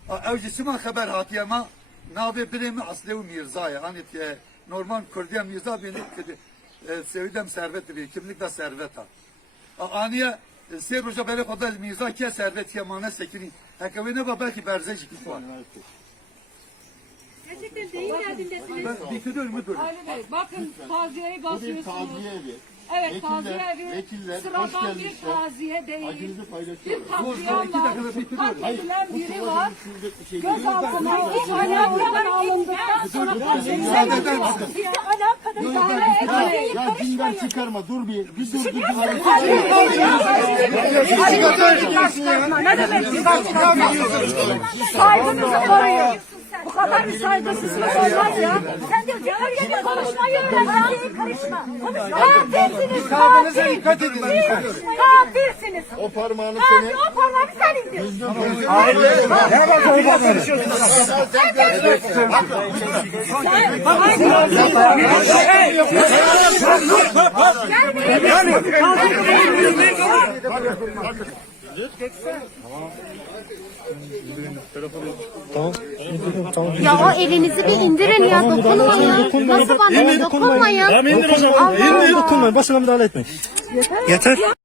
Evcisiman haber hatiye ma navi bilimi asli Mirza'ya. Hani normal Kurdiye Mirza beni sevdem servet bir kimlik de servet ha. Aniye Serroja beri kadar Mirza ki servet yemane sekini. Hakavine bak belki berzeci gibi var. Gerçekten değil derdindesiniz. Ben bitiriyorum müdür. Aynen öyle. Bakın taziyeyi basıyorsunuz. Taziye evi. Evet, taziye evi. Vekiller, hoş Sıradan bir gelmişler. taziye değil. Acınızı Bir paylaşıyoruz. katliam var. Katledilen biri var. Şey Gözaltına hiç alakadan alındıktan sonra Müsaade misin? bize alakadar daire etmeyin. Ya dinden çıkarma, dur bir dur. Ne demek bir saygınızı koruyun. Bu kadar bir saygısızlık olmaz ya. Sen de öyle bir konuşmayı öğren ya. Karışma. Katilsiniz, katil. Dikkat edin. Siz katilsiniz. O parmağını Katil, seni... o parmağı sen indir. Ya o elinizi bir indirin ya, dokunmayın. Nasıl bana dokunmayın? Ya indir o zaman. Allah Allah. Dokunmayın. Başına müdahale etmeyin. Yeter.